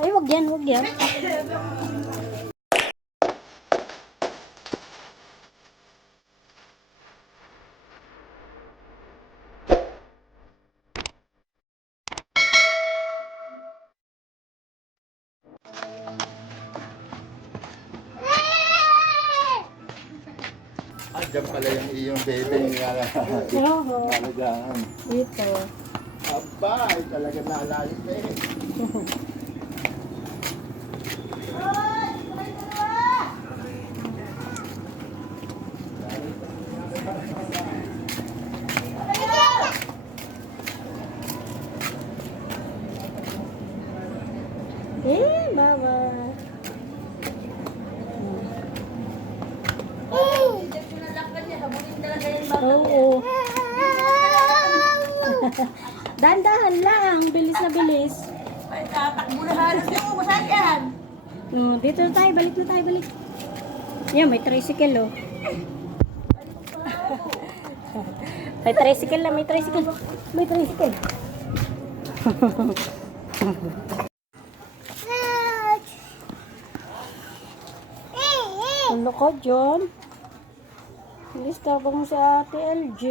Ay, wag yan, wag yan. Diyan pala yung iyong baby nga Oo. nalagaan. Ito. Aba, ay talaga naalayos na eh. Bawal. Oo. Dahan-dahan lang. Bilis na bilis. Ay, tatakbo na halos yung ubusan yan. Dito na tayo. Balik na tayo. Balik. Yan, may tricycle oh. May tricycle na. May tricycle. May tricycle. Ano ka, John? Bilis tabang mo si Ate LJ.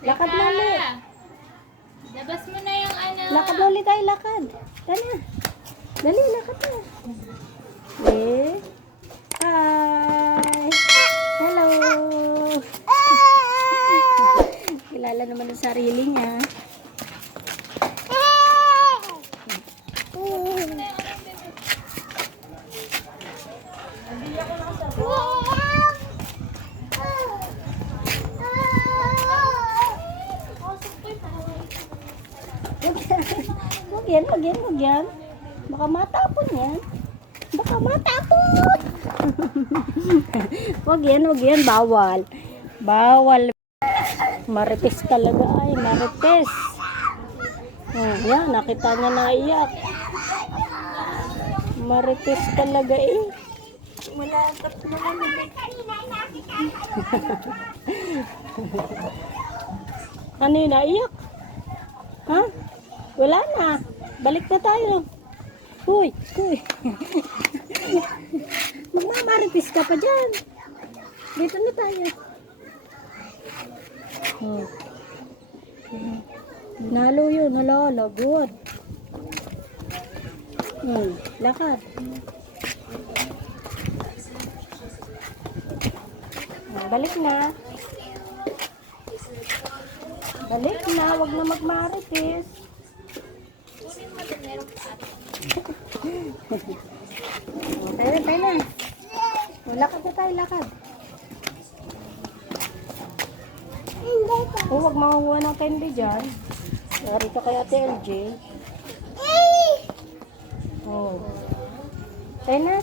Lakad na ulit. Labas mo na yung ano. Lakad na ulit tayo, lakad. Dali. Dali, lakad na. Hi. Hello. Kilala naman ang sarili niya. Wag yan, wag yan, wag yan. Baka matapon yan. Baka matapon. Wag yan, bawal. Bawal. Marites talaga ay, marites. Yan, nakita niya naiyak. Marites talaga eh. Malakap na naman. Kanina iyak. Ha? Wala na. Balik na tayo. Uy, uy. Magmamaritis ka pa dyan. Dito na tayo. Nalo yun. Nalalagot. Lakad. Balik na. Balik na. Huwag na magmaritis. Tayo na. Lakad na tayo, lakad. Huwag makakuha ng candy dyan. Yari ka kay Ate LJ. Tayo na.